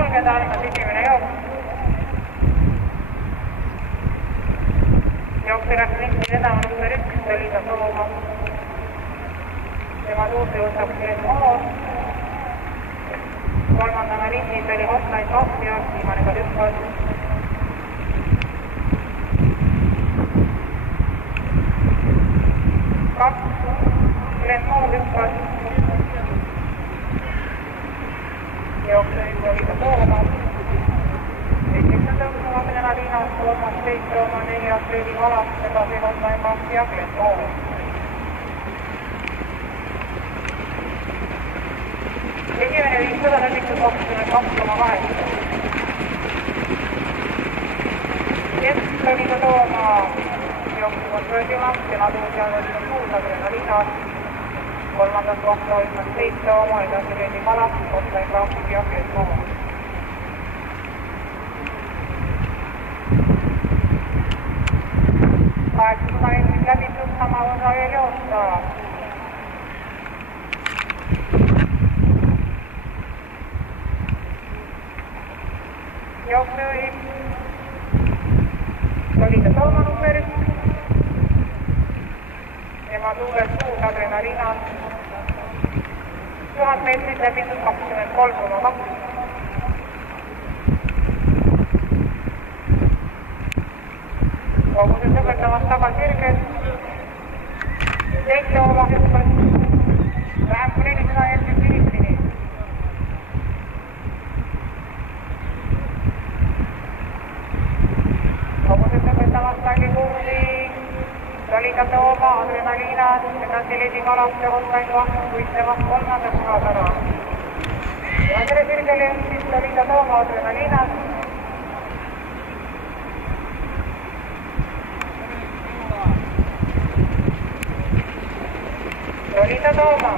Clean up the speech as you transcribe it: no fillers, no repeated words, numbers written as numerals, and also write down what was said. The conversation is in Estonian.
sulgeda, algas esimene jooks. Jooksjaks linti vedama number 1, Tõlida Tooma. Tema juurde võtab Glen Moor. Kolmandana lindis oli Hotline 2 ja viimane ka lükkas. Glen Moor lükkas. Jooksjaks Tõlida Tooma. Esimene tõusuma Adrenaliinas, kolmas Teis Tooma, neljas Röödi Valak, edasi Hotline 2 ja Glen Moor. Esimene 500 läbitud 22,8. Tõlida Tooma jooksuvalt Röödimaa, tema tuusjal oli suus Adrenaliinas. Kolmandat kohta hoidmas Teis Tooma, edasi Röödi Valak, Hotline 2 ja Glen Moor. Läbitud sama võrra veel joosta. Jooksjuhib Tõlida Tooma number 1. Tema tuules suus Adrenaliinas. 1000 meetrit läbitud 23,2. Kogused lõpetamas tagasirged. Teis Tooma hüppas. Vähem kui 400 meetrit finishini. Kogused lõpetamas tagikuursi. Tõlida Tooma, Adrenaliinas, edasi Röödi Valak ja Hotline 2 võitlemas kolmandat saadana. Ja selle sirgele jõudis Tõlida Tooma Adrenaliinas. Tõlida Tooma.